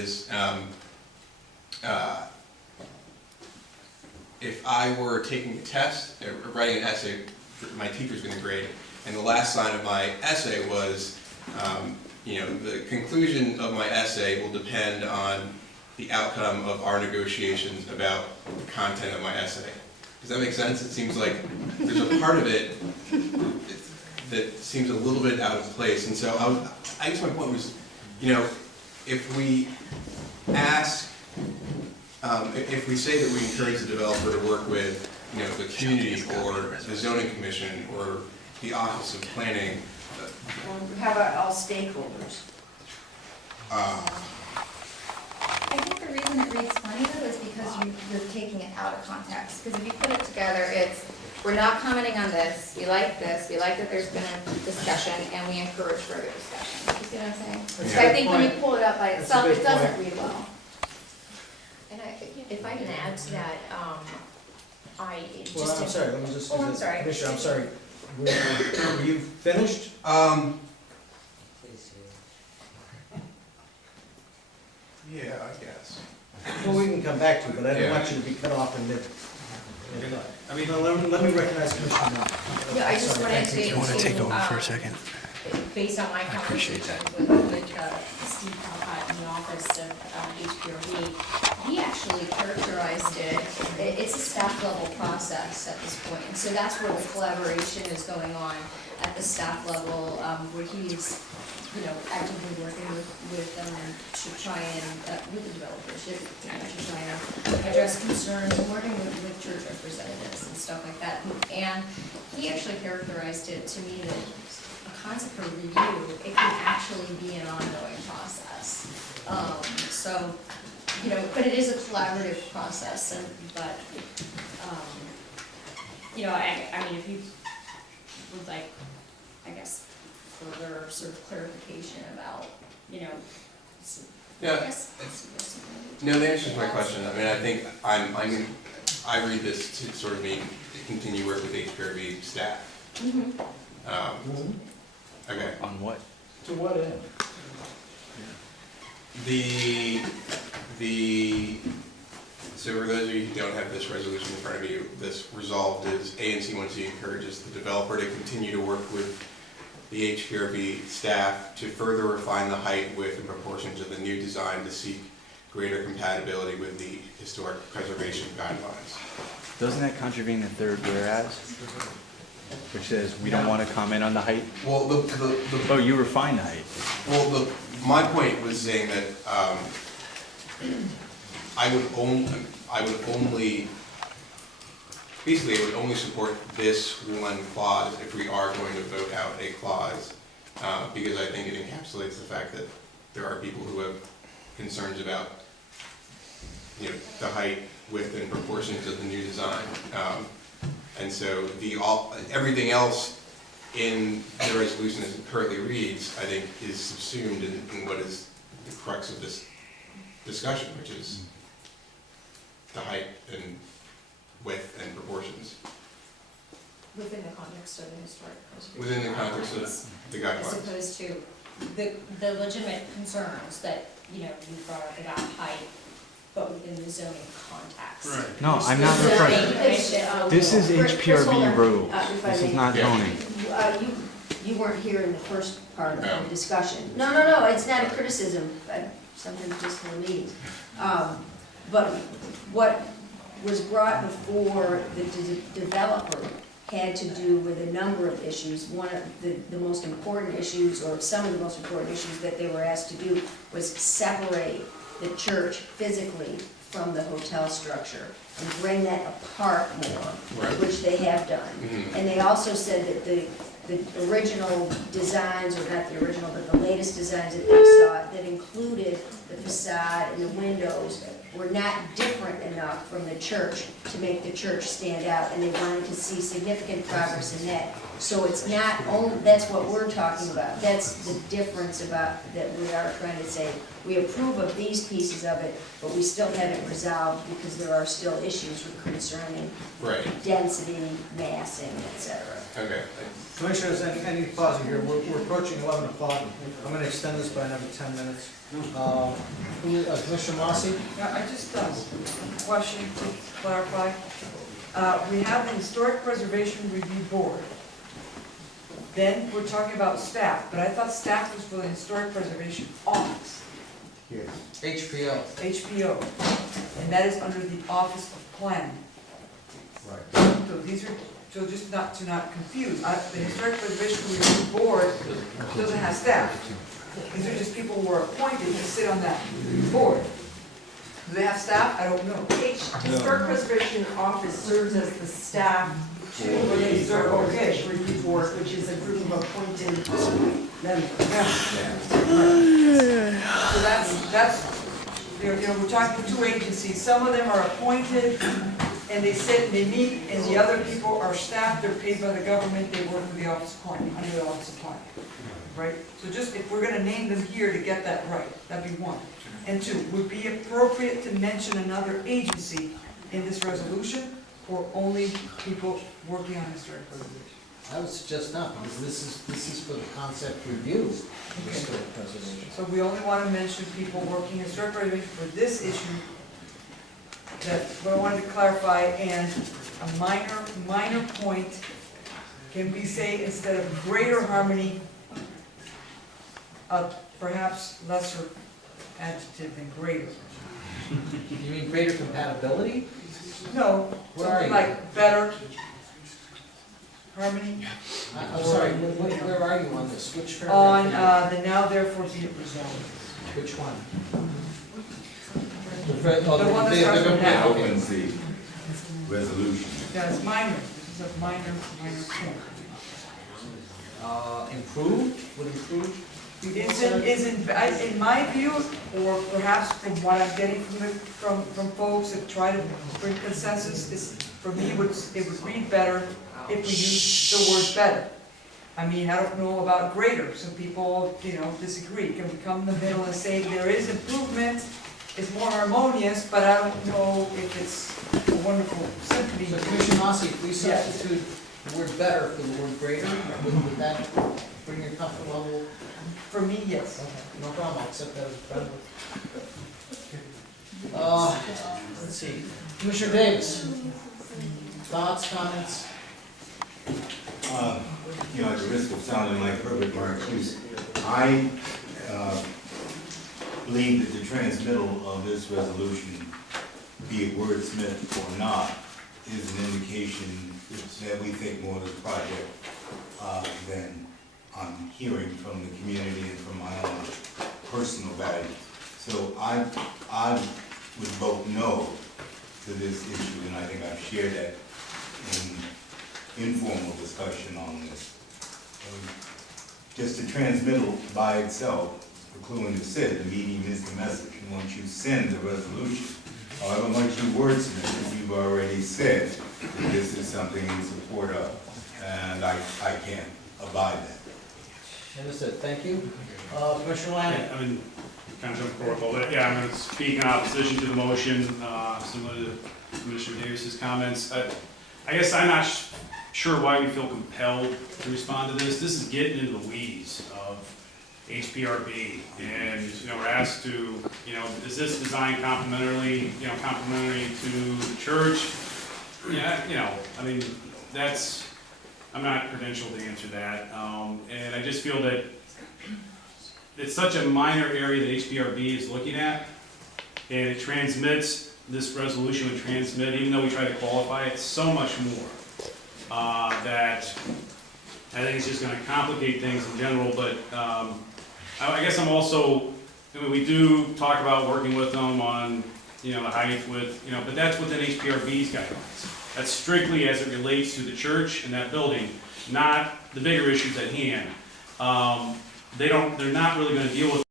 is, if I were taking a test, writing an essay, my teacher's going to grade it, and the last line of my essay was, the conclusion of my essay will depend on the outcome of our negotiations about the content of my essay. Does that make sense? It seems like there's a part of it that seems a little bit out of place. And so I guess my point was, if we ask, if we say that we encourage the developer to work with, the community or the zoning commission or the Office of Planning. How about all stakeholders? I think the reason it reads funny though is because you're taking it out of context. Because if you put it together, it's, we're not commenting on this, we like that there's been a discussion, and we encourage further discussion. You see what I'm saying? So I think when you pull it up by itself, it doesn't read well. And if I can add to that, Well, I'm sorry, let me just, Oh, I'm sorry. Commissioner, I'm sorry. Were you finished? Yeah, I guess. Well, we can come back to it, but I don't Yeah. want you to be cut off in mid. I mean, let me recognize Commissioner Knapp. yeah, I just wanted to. Do you want to take over for a second? Based on my appreciate conversations with Steve Calcott in the office of HPRB, he actually characterized it, it's a staff level process at this point. And so that's where the collaboration is going on at the staff level, where he's, actively working with them to try and, with the developers, to try and address concerns and working with church representatives and stuff like that. And he actually characterized it to me that a concept for review, it can actually be an ongoing process. But it is a collaborative process, I mean, if you would like, I guess, further sort of clarification about, Yeah. No, that answers my question. I mean, I think I read this to sort of mean continue work with HPRB staff. Okay. On what? To what end? So for those of you who don't have this resolution in front of you, this resolved is ANC-1C encourages the developer to continue to work with the HPRB staff to further refine the height, width, and proportions of the new design to seek greater compatibility with the historic preservation guidelines. Doesn't that contravene the third whereas? Which says we don't want to comment on the height? Well, Oh, you refine the height. well, my point was saying that I would only support this one clause if we are going to vote out a clause, because I think it encapsulates the fact that there are people who have concerns about, the height, width, and proportions of the new design. And so everything else in the resolution as it currently reads, I think, is subsumed in what is the crux of this discussion, which is the height and width and proportions. within the context of the historic preservation. Within the context of the As guidelines. opposed to the legitimate concerns that, you brought up about height, but within the zoning context. Right. No, I'm not The referring. zoning commission- This is Chris, hold HPRB on. rules. If I This is may. not Yeah. zoning. You weren't here in the first part of No. the discussion. No, it's not a criticism, sometimes just for meetings. But what was brought before the developer had to do with a number of issues. One of the most important issues, or some of the most important issues that they were asked to do, was separate the church physically from the hotel structure and bring that apart more, Right. which they have done. Mhm. And they also said that the original designs, or not the original, but the latest designs that they saw that included the facade and the windows were not different enough from the church to make the church stand out, and they wanted to see significant progress in that. So it's not only, that's what we're talking about, that's the difference about, that we are trying to say, we approve of these pieces of it, but we still haven't resolved because there are still issues concerning Right, density, massing, etc. okay. Commissioners, any thoughts here? We're approaching 11 o'clock. I'm going to extend this by another 10 minutes. Commissioner Mossy? Yeah, I just, question to clarify. We have the Historic Preservation Review Board. Then we're talking about staff, but I thought staff was for the Historic Preservation Office, HPO. HPO, and that is under the Office of Planning. Right. So these are, so just not to not confuse, the Historic Preservation Review Board doesn't have staff. These are just people who are appointed to sit on that board. Do they have staff? I don't know. Historic Preservation Office serves as the staff to the Historic Preservation Review Board, which is a group of appointed members. So that's, you know, we're talking two agencies, some of them are appointed, and they sit and they meet, and the other people are staff, they're paid by the government, they work for the Office of Planning, under the Office of Planning, right? So just, if we're gonna name them here to get that right, that'd be one. And two, would it be appropriate to mention another agency in this resolution, or only people working on historic preservation? I would suggest not, because this is for the concept review of historic preservation. So we only want to mention people working in historic preservation for this issue, that, what I wanted to clarify, and a minor point, can we say instead of greater harmony, perhaps lesser adjective than greater? You mean greater compatibility? No, Where are something you? like better harmony I'm sorry, where are you on this? Which on, paragraph? the now therefore be it resolved. Which one? The one that starts with now. Open the resolution. Yeah, it's minor, this is a minor point. Improved, would improve? In my view, or perhaps from what I'm getting from folks that try to bring consensus, is, for me, it would read better if we use the word better. I mean, I don't know about greater, some people, disagree. Can we come in the middle and say there is improvement, it's more harmonious, but I don't know if it's a wonderful symphony. So Commissioner Mossy, if we Yes. substitute the word better for the word greater, would that bring your comfort level? For me, yes. Okay, no problem, I'll accept that as a friend. Let's see, Commissioner Davis, thoughts, comments? At the risk of sounding like Herbert Marcuse, I believe that the transmittal of this resolution, be it wordsmith or not, is an indication that we think more of the project than I'm hearing from the community and from my own personal value. So I would vote no to this issue, and I think I've shared that in informal discussion on this. Just the transmittal by itself, the clue has said, the medium is the message. And once you send the resolution, however much you wordsmith, you've already said that this is something in support of, and I can't abide that. Understood, thank you. Commissioner Lanning? I mean, kind of jump forward a little bit. Yeah, I'm going to speak in opposition to the motion, similar to Commissioner Davis's comments. I guess I'm not sure why we feel compelled to respond to this. This is getting into the weeds of HPRB, and we're asked to, is this design complementary to the church? Yeah, I mean, I'm not credentialed to answer that, and I just feel that it's such a minor area that HPRB is looking at, and it transmits, this resolution would transmit, even though we try to qualify it, so much more, that I think it's just going to complicate things in general, but I guess I'm also, we do talk about working with them on, the height, width, but that's within HPRB's guidelines. That's strictly as it relates to the church and that building, not the bigger issues at hand. They're not really going to deal with